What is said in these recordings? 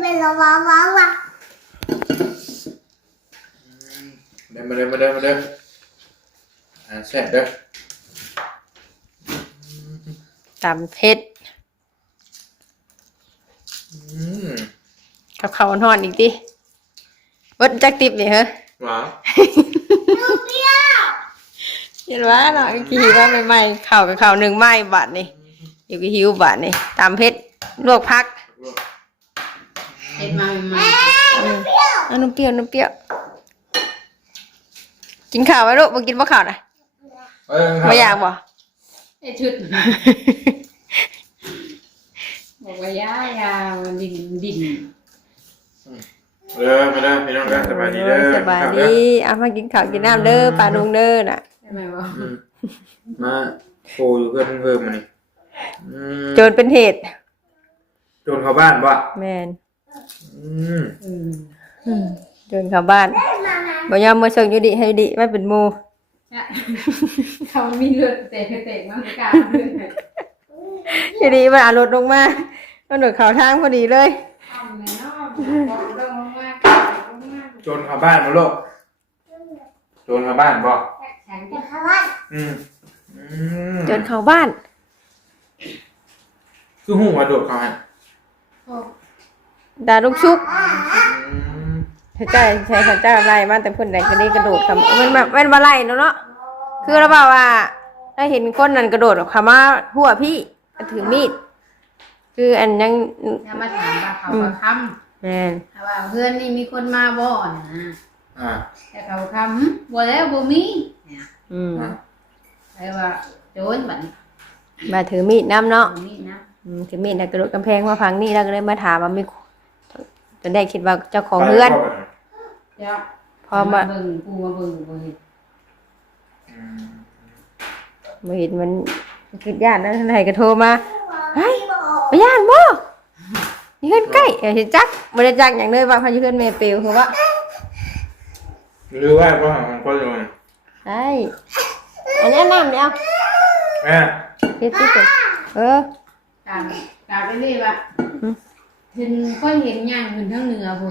เด้อแซ่บเด้อตำเผ็ดกับข้าวห่อนอีกดิวัดจักติบนี่เหรอว้าวเห็นว่าเนาะกี่หิวว่าใหม่ๆข้าวกับข้าว1 ไม้บาทนี่อยู่กี่หิวบาทนี่ตำเผ็ดลวกผักเห็ดมาใหม่น้ำเปรี้ยวกินข้าวไหมลูกมากินข้าวนะไม่อยากบ่ไอ้ชุดบอกว่ายมันดินมาเด้อพี่น้องเด้อสบายดีเด้อสบายดีเอามากินข้าวกินน้ำเด้อปลาดุงเด้อน่ะใช่ไหมวะมาโผล่อยู่เพิ่มมานี่โจรเป็นเหตุโจรเข้าบ้านบ่แม่นโจรเข้าบ้านบ่ยอมมาส่งอยู่ดิให้ดิไม่เป็นหมู่เขามีเลือดเตะมากกาอยู่ดีมันเอารถลงมามันโดดเข้าทางพอดีเลยโจรเข้าบ้านบ่ลูกโจรเข้าบ้านบ่โจรเข้าบ้านคือหูว่าโดดเข้าฮะดาลูกชุกใช่ข้าเจ้าไล่มาแต่พุ่นไหนก็ได้กระโดดคำมันแบบเป็นบาไล่เนาะคือเราบอกว่าถ้าเห็นคนนั้นกระโดดคำว่าหัวพี่ถือมีดคืออันยังมาถามว่าเขาคำแม่นว่าเพื่อนนี่มีคนมาบ่นะแต่เขาคำบ่แล้วบ่มีไอ้ว่าโจรบัดมาถือมีดน้ำเนาะมีดนะถือมีดกระโดดกำแพงมาพังนี่แล้วก็เลยมาถามว่ามีจนได้คิดว่าเจ้าของเพื่อนพอมาเบิ่งปูมาเบิ่งบ่เห็นมันคิดญาตินั้นไหนก็โทรมาเฮ้ยไปญาติบ่อยู่เฮือนใกล้เห็นจักบ่ได้จักหยังเลยว่าเขาอยู่เฮือนแม่เปียวคือว่าหรือว่าบ่ของคนอยู่ใช่อันนี้น้ำเนี่ยแม่เฮ็ดติการไปนี่ว่าเห็นก็เห็นย่างขึ้นทั้งเหนือพุ่น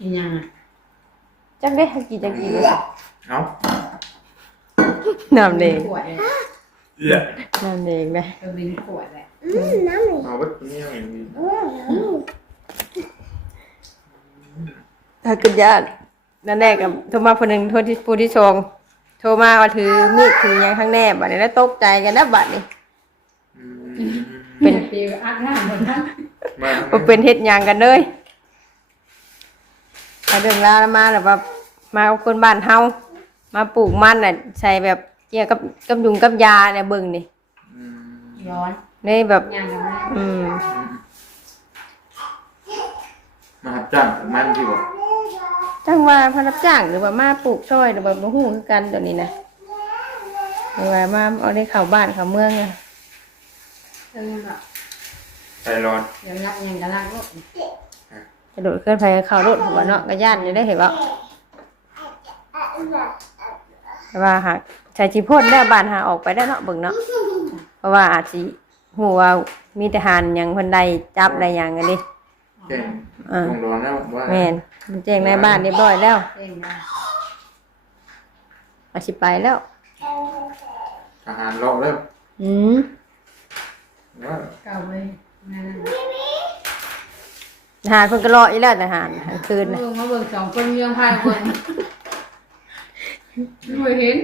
กินยังจักได้กี่จักกี่เอาน้ำแดงน้ำแดงนะเป็นขวดแหละน้ำเอาไว้นี่เอาอย่างนี้ถ้าเกิดญาตินั่นแรกกับโทรมาคนหนึ่งโทรที่ผู้ที่ชงโทรมาว่าถือมีดถือยังข้างแน่บัดนี้แล้วตกใจกันนะบัดนี้เป็นปีอัดหน้าหมดนะเป็นเฮ็ดยังกันเลยเรื่องราวมาแบบว่ามาเอาคนบ้านเฮามาปลูกมันน่ะใส่แบบเกี่ยวกับยุงกับยาเนี่ยเบิ่งนี่ร้อนนี่แบบมารับจ้างมันที่บ่จ้างว่าพรับจ้างหรือว่ามาปลูกช่อยหรือว่าบ่ฮู้คือกันตัวนี้นะหรือว่ามาเอาได้เข้าบ้านเข้าเมืองอ่ะใจร้อนเดี๋ยวรักยังก็รักลูกกระโดดขึ้นไปเข้ารถหัวเนาะก็ย่านอยู่ได้เห็นบ่แต่ว่าหากชายชีพ่นได้บ้านหาออกไปได้เนาะเบิ่งเนาะเพราะว่าอาจสิฮู้ว่ามีทหารหยังเพิ่นได้จับได้หยังกันดิแจ้งต้องร้อนแล้วว่าแม่นมันแจ้งในบ้านเรียบร้อยแล้วอาสิไปแล้วทหารรอแล้วเก่าเลยทหารเพิ่นก็รออีแล้วทหารคืนน่ะมาเบิ่ง2คนเมืองพายเบิ่งบ่เห็น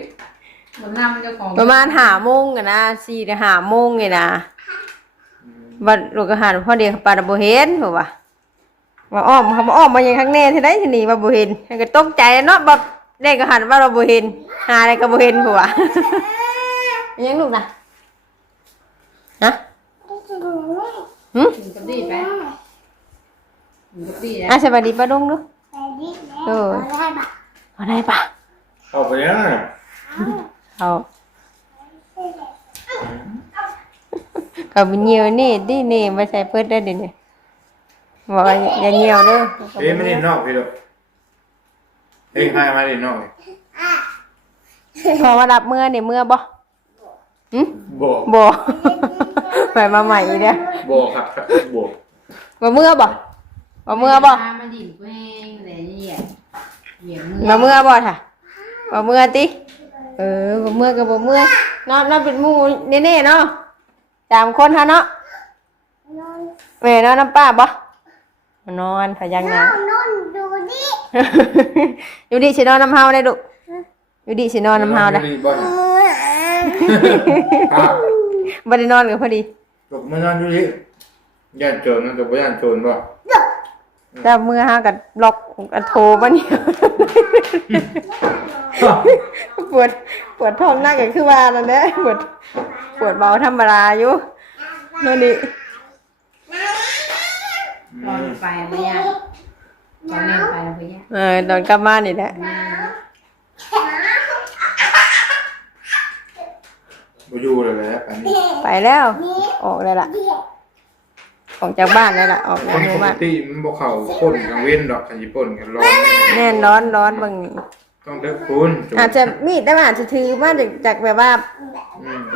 บ่นำเจ้าของประมาณ5 โมงกันนะ4 ถึง 5 โมงนี่นะบัดลูกทหารพอดีปาบ่เห็นเพราะว่าอ้อมเขาอ้อมมาอย่างข้างแน่ที่ไหนที่นี่ว่าบ่เห็นก็ตกใจเนาะแบบได้ก็หันว่าเราบ่เห็นหาอะไรก็บ่เห็นผัวยังลูกนะฮะกับดีไปกับดีนะสวัสดีป้าดงดูได้ปะเอาไปยังเขาเป็นเหี่ยวนี่ดินี่มาใส่เพิดได้ดิเนี่ยบอกอย่าเหี่ยวเด้อไม่ได้นอกพี่ลูกให้มาได้นอกพอมาดับเมื่อเนี่ยเมื่อบ่ บอก บ่ ไปมาใหม่อีกเด้อ บอกครับบอก บ่เมื่อบ่เมื่อบ่ มาดิ่งแป้งอะไรเนี่ยเหยียบมือ บ่เมื่อบ่ท่ะบ่เมื่อติบ่เมื่อก็บ่เมื่อนอนเป็นหมู่แน่ๆเนาะ3คนเฮาเนาะแม่นอนน้ำป้าบ่นอนพยักหน้า นอนดูดิ อยู่ดิสินอนน้ำเฮาได้ลูกอยู่ดิสินอนน้ำเฮาได้ บ่นะครับ บ่ได้นอนกันพอดี จบมานอนอยู่ดิย่านโจรมันก็บ่ย่านโจรบ่ แต่เมื่อเฮาก็ล็อกโทรมานี่ ปวดท้องหนักก็คือว่านั่นแหละปวดเบาธรรมดาอยู่นั่นนี่ ตอนไปไม่ยากตอนเล่นไปไม่ยาก ตอนกลับมานี่แหละ บ่อยู่เลยแหละอันนี้ ไปแล้วออกเลยล่ะออกจากบ้านเลยล่ะออก ค จาก น ห ป มู่ ก บ้าน ติมันบ่เข้าพ่นกลางเว้นดอกคันสิพ่นกันร้อน แน่นร้อนเบิ่ง ต้องเลิกคุณ อาจจะมีดแต่ว่าอาจจะถือมาจากแบบว่า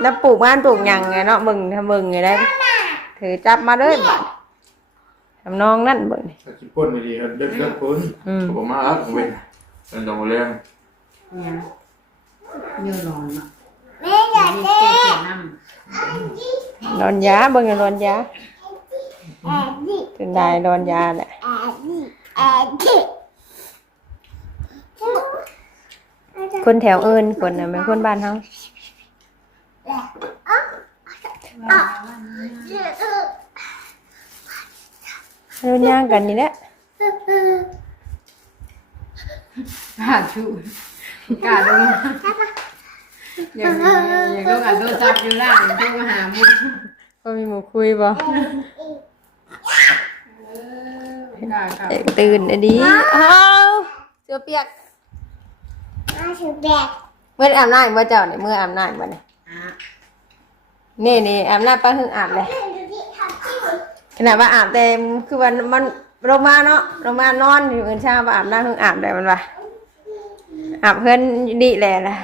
แล้วปลูกบ้านปลูกหยังไงเนาะเบิ่งถ้าเบิ่งไงได้ถือจับมาเลยบัดทำนองนั่นเบิ่ง ถ้าสิพ่นดีๆเลิกคุณบ่มาครับเว้นมันต้องเรื่อง เนี่ยเนื้อร้อนอ่ะ แม่อยาก นี่ เต้ แก้เสียน้ ร้อนยาเบิ่งร้อนยา แอบดิ จนได้ร้อนยาแหละ แอบดิแอบดิ คนแถวเอิญคนน่ะเป็นคนบ้านเฮาเดินย่างกันนี่แหละ ำกาชูกาลงอย่างลูกอ่ะโดนจับอยู่ล่างโทรมาหามุก ก็มีหมู่คุยบ่ กาครับ ตื่นอันนี้อ้าวเสื้อเปียก มาถือแบก เมื่ออาบน้ำเมื่อเจ้าเนี่ยเมื่ออาบน้ำมาเนี่ย อ่ะ นี่อาบน้ำป้าเพิ่งอาบเลย ดูดิทำที่ ขนาดว่าอาบแต่คือวันมันลงมาเนาะลงมานอนอยู่อื่นเช้าว่าอาบน้ำเพิ่งอาบได้มันว่าอาบเพื่อนดีแหละล่ะ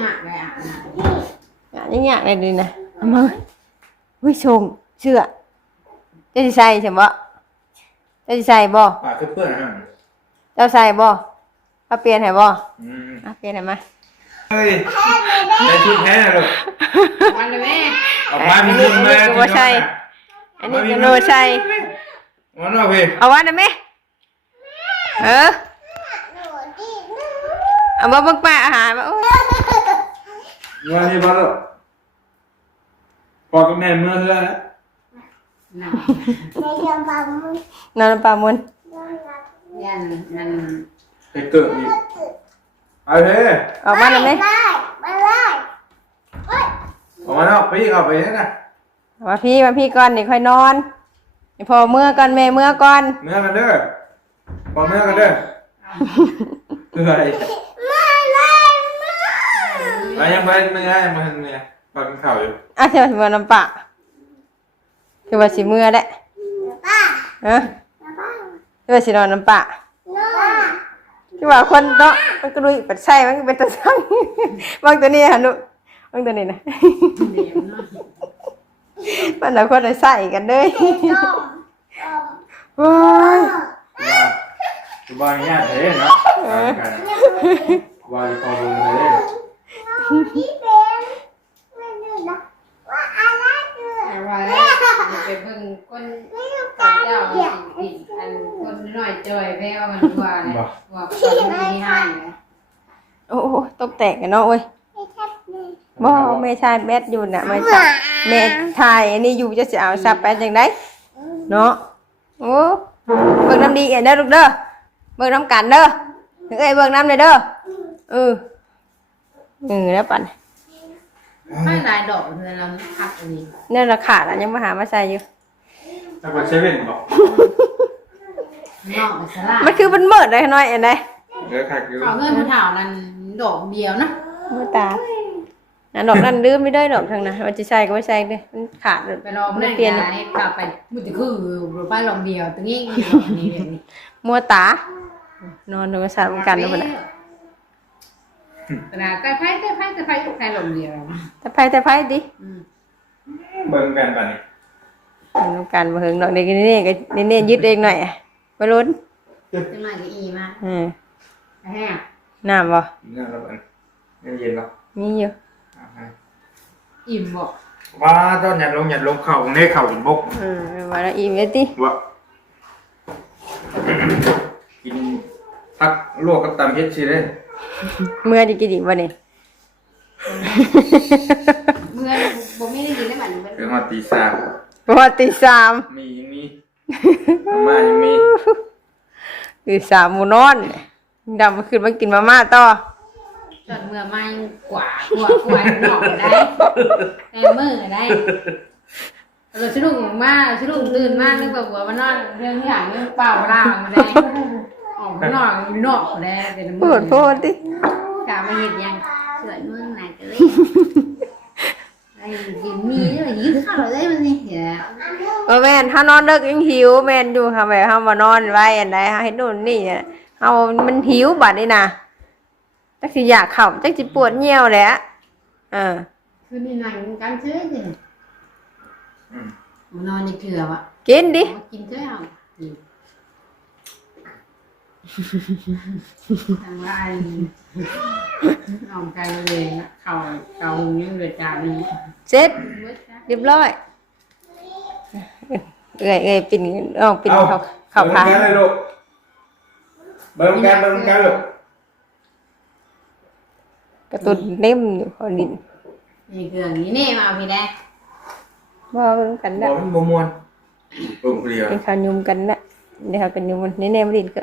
หนักเลยอ่ะ ยังอยากเลยดีนะเอามาวิชงเชื่อจะใส่ใช่บ่จะใส่บ่ ปากเพื่อนฮะ เจ้าใส่บ่เอาเปลี่ยนให้บ่เปลี่ยนให้มา เฮ้ยได้ชุดแท้ลูก วันเลยแม่ ออกมามีชุดแม่ อันนี้ก็บ่ใช่อันนี้ก็โนใส่ มันว่าพี่ เอาวันได้ไหมหนูดิ เอามาเบิ่งป้าอาหารมาโอ้ย ว่าพี่บ้าลูกพอกับแม่เมื่อเท่านั้น หนัก ในเรื่องบางมือน อนปลามุน นอนหลับ ยันมัน ไปเกิดอีกเอาเฮ้ ออกมาได้ไหม ได้มาได้เฮ้ย ออกมาแล้วไปอีกเอาไปนั่นน่ะ มาพี่ก่อนนี่ค่อยนอนนี่พอเมื่อก่อนแม่เมื่อก่อน เมื่อกันเด้อพอเมื่อกันเด้อคืออะไร มาได้มา ยังไปเมื่อยังมาเมื่อพอกินข้าวอยู่ อ่ะเธอเมื่อน้ำปะคือว่าสิเมื่อได้ ป้า ฮะ ป้า คือว่าสินอนน้ำปะ น้อง คือว่าคนเนาะมันก็รู้ปัดใช่มันก็เป็นตัวสั่ง บางตัวนี้ฮะนุบางตัวนี้นะ เดี๋ยวเนาะ มันเอาคนได้ใส่กันเลย น้อง ว้าย ว่าง่ายเลยเนาะว่าพอลงเลย พี่เป็นไม่ดูนะว่าอะไรคือ แต่ว่าแล้วไปเบิ่งคนตาเจ้าผิดอันคนน้อยจอยแพ้ว่ามันว่าเลยว่าคนไม่ให้เลย โอ้โหตกแตกกันเนาะเว้ย ไม่ชัดเลย บ่แม่ชายแบดอยู่น่ะแม่ชายแม่ชายอันนี้อยู่จะสิเอาซับไปจังไดเนาะโอ้เบิ่งน้ำดีเด้อลูกเด้อเบิ่งน้ำกันเด้อเอ้ยเบิ่งน้ำเลยเด้อแล้วปั่น ไม่หลายดอกเลยเราพักอันนี้ เนี่ยราคาแล้วยังมาหามาใส่อยู่ ถ้าเป็นเซเว่นบอก นอกสลา มันคือมันเมิดได้น้อยอันใด เดี๋ยวขาดอยู่ เอาเงินมาถาวนั้นดอกเดียวนะ มือตาดอกนั้นลืมไม่ได้ดอกทางนั้นมันจะใส่ก็ไม่ใส่เด้อมันขาด ไปลองเล่น เปลี่ยน กันให้กลับไปมุดคือไปลองเดียวตรงนี้นี่แบบนี้ มัวตานอนโทรศัพท์กันแล้วมันน่ะ ขนาดใต้ไผ่ใครลมเดียว แต่ไผดิ เบิ่งกันป่ะนี่ น้ำกันมาเฮิงดอกเด็กนี่ก็นี่ยึดเองหน่อยไปลุ้น จะมาจะอีมาแห้ง น้ำบ่ น่าแล้วมันเย็นแล้ว มีอยู่ อิ่มบ่ ว่าตอนหยัดลงเข่าในเข่าหินบก มาแล้วอิ่มเลยติ ว่ากินพักลวกกับตำเฮ็ดสิเด้ เมื่อจะกินอีกบ่นี่ เมื่อบ่มีได้กินได้มัน ถึงมาตีสาม ประวัติศาสตร์ มียังมีมายังมี ตีสามหมูนอนดำมาขึ้นมากินมาม่าต่อ จนเมื่อมายังกว่าหนอกได้แต่มือได้เราสนุกมากสนุกตื่นมากนึกว่ามันนอนเรื่องอย่างเรื่องเปล่าล่างมาได้ออกนอกได้แต่มือ พูดดิ กามาเห็นยังสวยเมืองไหนกันเลยไอ้กินมีนี่มันยืดข้าวเราได้มันนี่เหี้ย แม่นถ้านอนเลิกยังหิวแม่นอยู่ค่ะแบบเฮามานอนไว้อันใดเฮ็ดนู่นนี่เฮามันหิวบัดนี่นะจักสิอยากเข้าจักสิปวดเหี่ยวแหละคือนี่นั่งกันเฉยเลยนอนในเถื่อวะ กินดิ กินเฉยเอาทางว่าเอาใจเลยเขายังเหลือจานนึง เสร็จเรียบร้อยเอ้ยปิ่นปิ่นเข้าพา เบิ่งกันเลยลูกเบิ่งกันลูก กระตุ้นเต็มอยู่พอดิน นี่เครื่องนี้นี่มาเอาพี่แดง บ่กัน บ่ นะ มันบ่ม่วนเบิ่งเดียว เป็นข้าวยุมกันนะเดี๋ยวกันยุมนี่แน่บ่ดินก็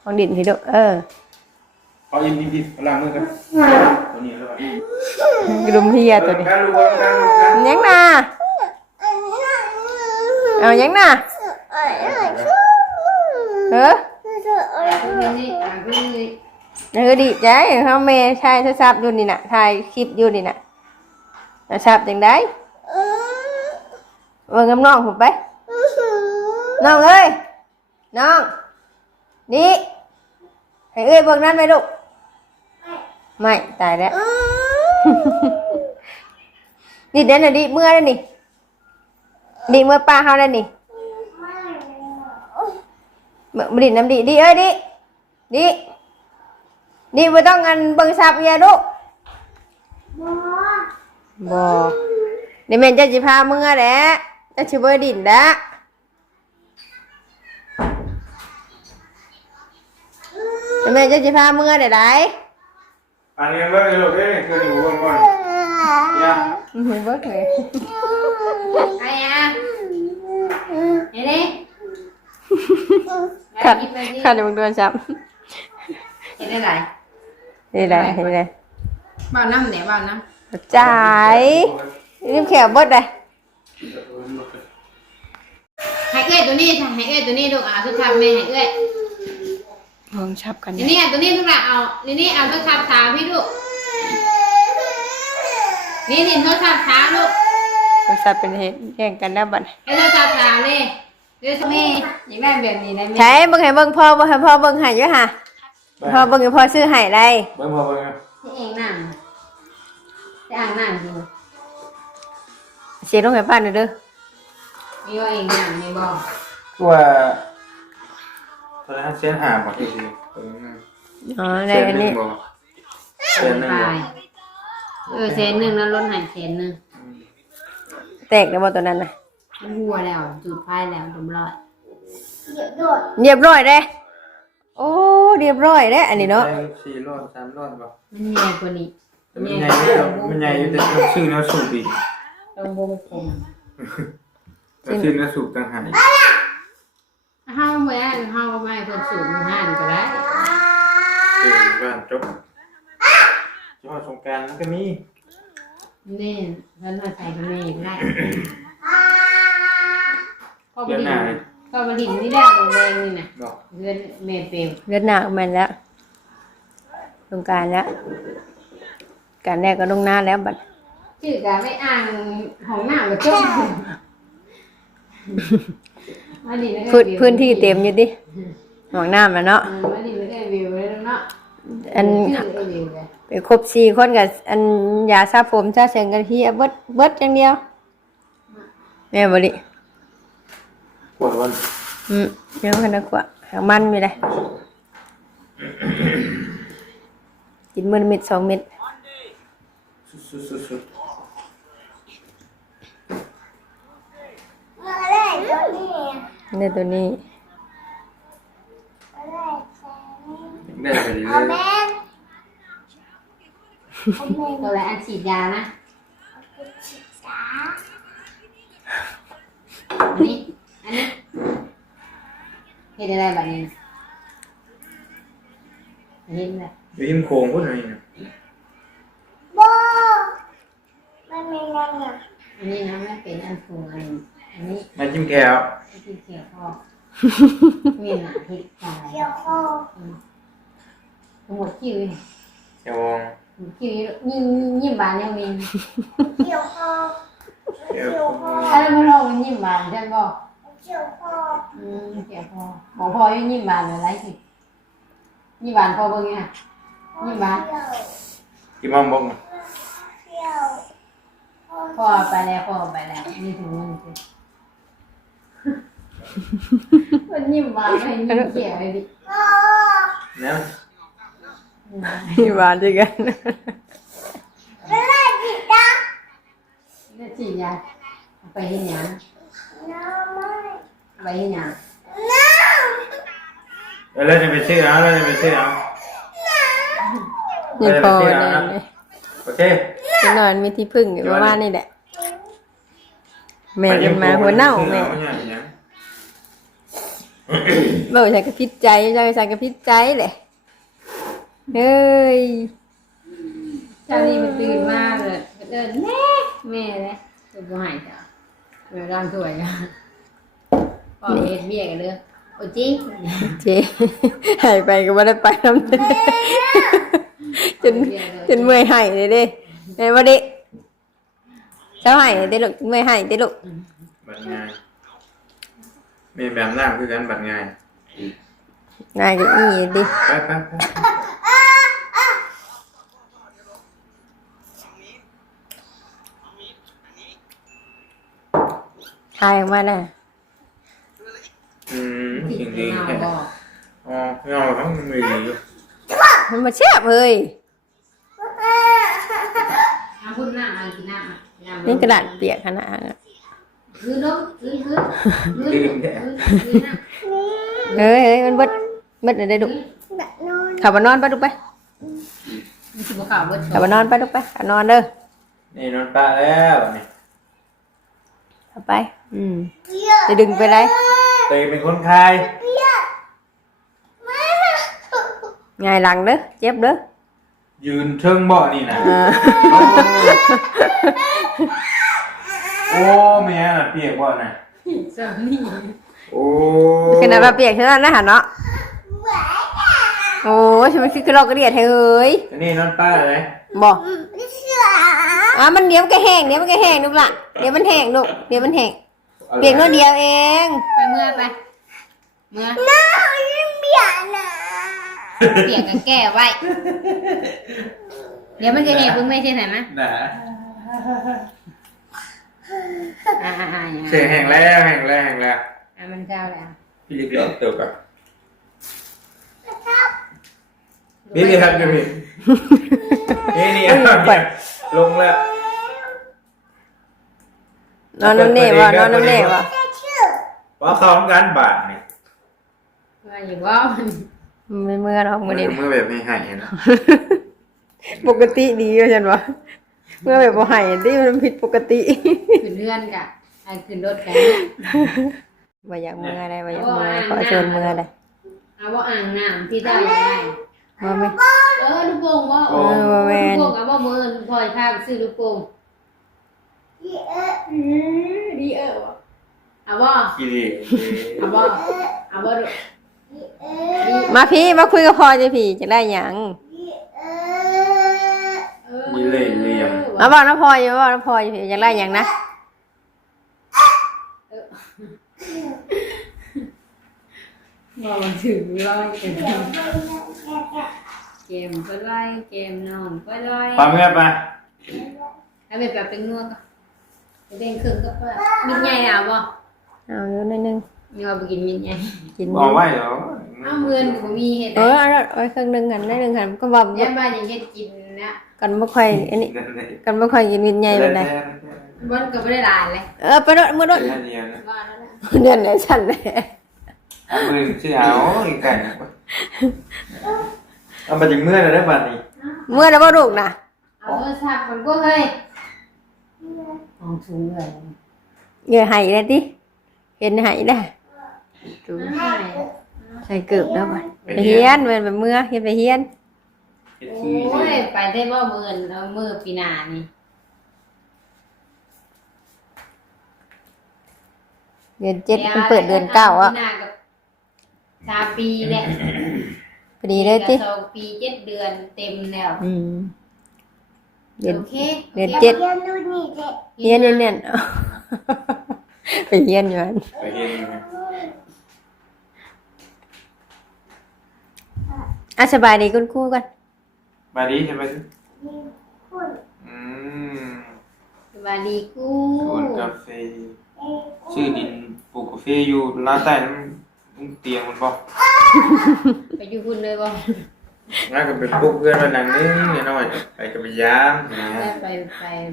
ของดินสิเด้อเอายิ้มล้างมือกันตัวนี้แล้ว กลุ่มเฮียตัวนี้ กันลูกเบิ่งกัน ยังน่ะเอายังน่ะนี่ดีใจเฮาแม่ชายโทรศัพท์อยู่นี่น่ะถ่ายคลิปอยู่นี่น่ะโทรศัพท์จังได๋เบิ่งกับน้องผมไปน้องเอ้ยน้องนี่ให้เอ้ยเบิ่งนั้นไปลูกไม่ตายแล้วนี่เดี๋ยวน่ะดิเมื่อแล้วนี่ดิเมื่อป้าเฮาแล้วนี่มาดิน้ำดิเอ้ยดิบ่ต้องงันเบิ่งซับอย่าลูกบ่เดี๋ยวแม่จะสิพามึงแหละจะสิบ่ดินละเดี๋ยวแม่จะสิพามึงได้ได อันนี้เบิ่งลูกเด้คืออยู่เบิ่งก่อนอย่า เบิ่งเลย ไอ้ยะเฮ้ยดิ ขัดเดี๋ยวมึงโดนจับ เห็นได้ไร เห็นไร บ้านน้ำเนี่ยบ้านน้ จ่ายรีบแขวเบิดเลย ำให้เอ้ยตัวนี้ให้เอ้ยตัวนี้ลูกเอาทุกทับแม่ให้เอ้ย ลองชับกัน นี่ตัวนี้ทุกหลักเอานี่เอาทุกทับขาพี่ลูกนี่ทุกทับขาลูก บริษัทเป็นเหตุแย่งกันนะบัด ไอ้ทุกทับขาเลยเดี๋ยวแม่อยากได้แบบนี้ได้ไหม ใช้เบิ่งให้เบิ่งพ่อเบิ่งให้พ่อเบิ่งให้อยู่ห่ะพ่อเบิ่งให้พ่อซื้อให้ได้ เบิ่งพอเบิ่ง ที่เองนั่งจะอ่างนั่งดู เสียลงให้ป้าหน่อยเด้อ มีว่าเองนั่งไม่บอก ตัวเส้นหาบ่ที่สิเบิ่ง อ๋อได้อันนี้ เส้นนึง ไป บ่ เซนหนึ่งแล้วลดหายเซนหนึ่ง แตกแล้วบ่ตัวนั้นน่ะ หัวแล้วจุดไฟแล้วเรียบร้อย เรียบร้อยเด้โอ้เรียบร้อยเด้อันนี้เนาะ 4รอบ3รอบบ่ มันใหญ่กว่านี้ มันใหญ่อยู่แต่ชื่อแนวสูบอีก ตรงวงกลม ชื่อแนวสูบต่างหาก ห้าวแม่ห้าวไม่คนสูงห้านก็ได้ คือบ้านจบจังหวัดสงกรานต์มันก็มี นี่เพิ่นมาใส่กันเองได้ก็มา เดือนห ดิ น้าน เลย ก็มาดินนี่ได้โรงแรมนี่นะ บอก เดือนเมเปล เลือดหนักแม่นแล้วสงกรานต์แล้วการแรกก็ลงหน้าแล้วบัด ชื่อการไม่อ่านของหน้าหรือจ้องมาดิน พื้นที่เต็มอยู่ดิห้องน้ำแล้วเนาะ มาดินไม่ได้วิวเลยเนาะ อัน ชื่ออะไรเลย ไปครบ4คนกับอันยาสระผมชาเสียงกันที่เบิดอย่างเดียวแม่บ่ดิ ปวดวัน เดี๋ยวกันนะกว่าหางมันมีได้กินมื้อละเม็ด2 เม็ด สุด มาเลยตัวนี้ ในตัวนี้ มาเลยใส่ ๆได้ไปเรื่ เอา อย แม่เอาแม่ ตัวอะไรอันฉีดยานะ ศึกษา อันนี้เห็นอะไรแบบนี้เห็นเลย ๆยิ้มโค้งพุ่นอะไรนะ โบมันมีเงินอ่ะ อันนี้นะไม่เป็นอันฟูอันนี้ มาจิ้มแก้ว ที่เขียวพ่อเวียนหนาที่ตาย เกี่ยวคอ หมดคิว แก้ววง หมดคิวยิ้มบานยังมี เกี่ยวคอเกี่ยวคอ ถ้าเราไม่ลองมันยิ้มบานใช่ป่ะ เกี่ยวคอ เขียวพ่อบอกพ่อยังยิ้มบานอะไรสิยิ้มบานพ่อเป็นไงยิ้มบาน กินมังบง เกี่ยว พ่อไปแล้วนี่ถึงมันสิมันยิ้มบานไม่ยิ้มเขียวเลยดิ พ่อ เนี่ย มีหวานด้วยกัน ไม่ได้จิตนะ นี่ฉีดยาไปเห็นยัง น้ำไม่ ไปเห็นยัง น้ แล้วจะไปซื้อเอาแล้วจะไปซื้อเอา นี่พอแน่เลย โอเค จะนอนมีที่พึ่งอยู่ประมาณนี้แหละแม่กันมาหัวเน่าแม่เมื่อฉันก็พิษใจฉันก็พิษใจเลยเฮ้ย เจ้านี่มันตื่นมากเลยเดินแม่เลยตัวกูหายจ้ะเวลาร่างสวยอ่ะพอเห็นเบี้ยกันเลยโอ้จริง เจ๊หายไปก็ไม่ได้ไปน้ำเต้จนเมื่อยหายเลยเด้เอ้ยว่าดิเจ้าหายเด้ลูกเมื่อยหายเด้ลูก บัดง่ายมีแบบหน้าคือกันบัดง่าย นายก็อีดิ ไปทายออกมาได้ ติด จริง เงา ๆแค่ บอก อ๋อเงาทั้งมืออยู่ มันมาแช่บเฮ้ย น้ำพุ่นหน้าอะไรกินหน้าน้ำ นี่กระดาษเปียกขนาดนั้นอะ คือล้มคือ ลืมแค่ นะ เฮ้ยมันเบิดได้ลูก ำแบบนอน ขับมานอนไปลูกไป มันคือข่าวเบิด ขับมานอนไปลูกไปนอนเด้อ นี่นอนปลาแล้วนี่ เอาไปจะดึงไปไร เตยเป็นคนคาย ไงหลังเด้อเจ็บเด้อ ยืนเชิงเบาะนี่นะโอ้แม่น่ะเปียกบ่น่ะ เจ้านี่ โอ้ ขนาดว่าเปียกเท่านั้นนะหันเนาะโอ้ยฉันมันคือกระรอกกระเดียดเฮ้ย อันนี้นอนปลาเลย บอก เสือ มันเดี๋ยวมันก็แห้งลูกละเดี๋ยวมันแห้งลูกเดี๋ยวมันแห้งเปียกนิดเดียวเอง ไปเมื่อเมื่อ น้ำยังเบียดนะ เปียกกันแก้ไว้เดี๋ยวมันจะเห็นเพิ่งไม่ใช่ไหมมั้ย น่ะ อย่าง เสียงแห้งแล้วมันเจ้าแล้ว พี่ลิกเลิกเติบอ่ะนี่ครับพี่นี่ลงแล้ว นอนน้ำเน่บ่นอนน้ำเน่บ่ จะชื่อ ว่าซ้อมกันบาทนี่ ว่าอยู่ว่ามัน ไม่เมื่อหรอกมื้อนี้ เมื่อแบบไม่หายนะ ปกติดีว่าฉันว่าเมื่อแบบบ่ให้ที่มันผิดปกติ ขึ้นเรือนกะไอ้ขึ้นรถกัน ว่าอยากเมื่อได้ว่าอยากเมื่อขอชวนเมื่อได้ เอาว่าอ่างน้ำที่เจ้าอยากได้ ว่าไหม ลูกโป่งว่า เออว่าแม่น ลูกโป่งเอาว่ามือพลอยพาไปซื้อลูกโป่ง ดีวะเอาว่า กี่ดี เอาว่าเอาว่า มาพี่มาคุยกับพ่อจ้ะพี่จะได้หยัง มีเลี่ยม มาบอกนะพ่ออย่าบอกนะพ่ออย่าพี่จะได้หยังนะ ว่ามันถึงร้อยกันเก็ มไปไล่เกมนอนไปไล่ ปาเมื่อไป ให้แบบเป็นนัวก็เด้งครึ่งก็มิดใหญ่เอาบ่ เอาอยู่หนิดนึง มีว่าไปกินมิดใหญ่ กิน บอกไว้เหรอ เอาเงินผมมีเห็ด เออเอาเครื่องนึงกันได้นึงกันก็ว่า ย่าบ้านอย่างเงี้ยกินนะ กันบ่ค่อยอันนี้กันบ่ค่อยกินวินใหญ่ปานใด บอนก็ไม่ได้หลายเลย ไปโดดมื้อโดด เดียวนะ บ้านแล้วนะ เดือนไหนฉันแหละ มือชื่อเอาอีกไก่เอามาจากเมื่อเลยได้ป่ะนี่ เมื่อแล้วบ่ลูกน่ะ เอาโทรศัพท์มันก็เฮ้ยห้องสูงเลย เหงื่อไหเลยติเห็นไหได้ดู ใช่ ใส่เกือบแล้วบัดไปเฮียนเว้นไปเมื่อเฮ็ดไปเฮียน โอ้ยไปได้บ่เมื่อเอามือปีหน้านี่ เดือน7มันเปิดเดือน9อ่ะ ปีหน้ากับ3 ปีแหละ พอดีเลยติ 2 ปี7 เดือนเต็มแล้ว อืมเดือน โอเค เดือน เรียนรู้นี่เด็ก เฮียนเนียนๆ ไปเฮียนอยู่อัน ไปเห็น สบายดีคุณครูก่อน มาดีใช่ไหม มีคุณ อืม สวัสดีกู สวนกาแฟ เอ้ย ชื่อดินปลูกกาแฟอยู่ร้านใต้นั้นเตียงมันบอก ไปอยู่คุณเลยบ่ งั้นก็เป็นพวกเพื่อนมานั่งนึงน้อยไปกับไปยามนะ ไป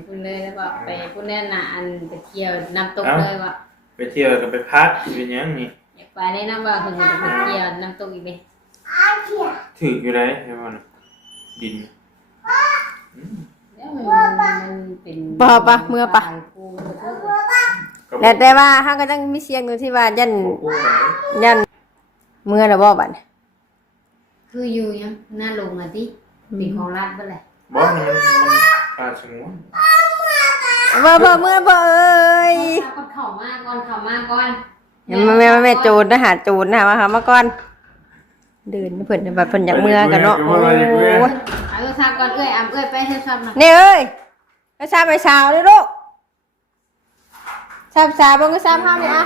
คุณเลยแล้วบ่ไปคุณแน่น่ะอันไปเที่ยวน้ำตกเลยบ่ ไปเที่ยวกับไปพักเป็นยังนี่ อยากไปได้น้ำว่าถึงจะไปเที่ยวน้ำตกอีกเลย อาเทีย ถืออยู่ไหนใช่ไหมดิน แล้วมันเป็นกู แต่ว่าเฮาก็ต้องมีเสียงอยู่ที่ว่ายัน โอ้โห ยันเมื่อแล้วบ่บัด คืออยู่ยังหน้าลงอ่ะติเป็นของรัฐบ่แหละ บอกมันป่าสงวน บ่เมื่อบ่เอ้ย ก่อนเข้ามาก่อน แม่โจรทหารโจรนะมาหามาก่อนเดินเพิ่นแบบเพิ่นอยากเมื่อกันเนาะโอ้ย เอาโทรศัพท์ก่อนเอ้ยเอ้ยไปโทรศัพท์นะ นี่เอ้ยไปซาไปสาวเด้อลูกซาสาวบ่ก็ซาพานี่อ่ะ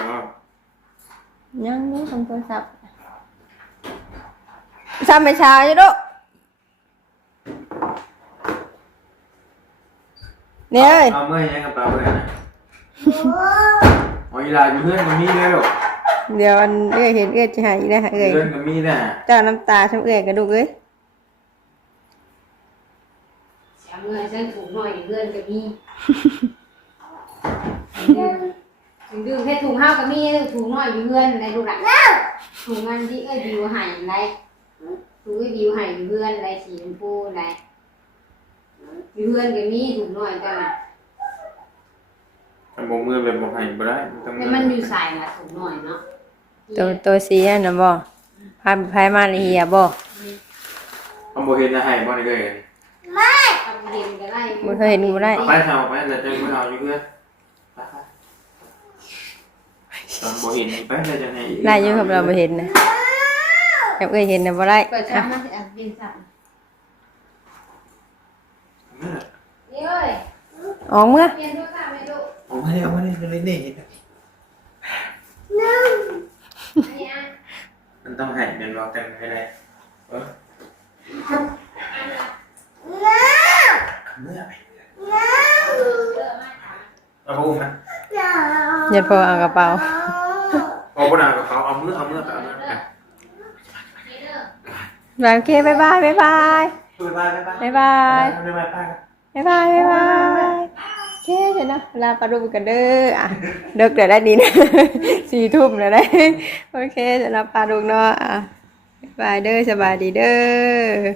ยังนี่ทำโทรศัพท์ซาไปสาวอยู่ลูกนี่เอ้ย เอาเมื่อยังกับเปล่าเมื่อนะ โอ้ เอาอีหลาอยู่เพื่อนกับมีได้หรอ เดี๋ยวอันเอ้ยเห็นเอ้ยจะหายอีกนะเอ้ย เพื่อนกับมีได้ เจ้าน้ำตาช้ำเอ้ยกระดูกเอ้ย เสียเงินฉันถูกหน่อยเงินก็มีถึงดื่มแค่ถุงข้าวก็มีถุงหน่อยเงินในลูกหลานถุงเงินที่เอ้ยบิวให้ไรถุงเอ้ยบิวให้เพื่อนไรสีชมพูไรเพื่อนก็มีถุงหน่อยก็น่ะ ทำบ่มือแบบบ่ให้บ่ได้ต้อง แต่มันอยู่ใส่ละถุงหน่อยเนาะ ตัวสีนั่นน่ะบ่พายมาเลยเฮียบ่ เอาบ่เห็นนะให้บ่ได้เลย ทำเห็นก็ได้ บ่เคยเห็นบ่ได้ ไปเฮาไปแล้วจะบ่เอาอยู่เพื่อนตอนบ่เห็นไปแล้วจะให้ ได้อยู่ครับเราบ่เห็นนะกับเอ้ยเห็นน่ะบ่ได้ เปิดช่องมาสิอ่ะบินสั่งนี่เอ้ย ออกเมื่อ เรียนด้วยค่ะแม่ลูก เอามาเอามานี่นี่ อันนี้อ่ะ มันต้องให้เป็นบ่แต่งให้ได้เออ น้า เมื่อไป น้า เอาบ่อุ้มนะ น้า อย่าพอเอากระเป๋า เอาบ่น่ากับเขาเอามือไป โอเคบ๊ายบายบ๊ายบาย บ๊ายบาย บ๊ายบาย บ๊ายบาย บ๊ายบายบ๊ายบายโอเคเสร็จเนาะลาปลาดุกกันเด้ออ่ะเด็กเดี๋ยวได้ดีนะ 4 ทุ่มแล้วได้โอเคเสร็จแล้วปลาดุกเนาะอ่ะบ๊ายบายเด้อสบายดีเด้อ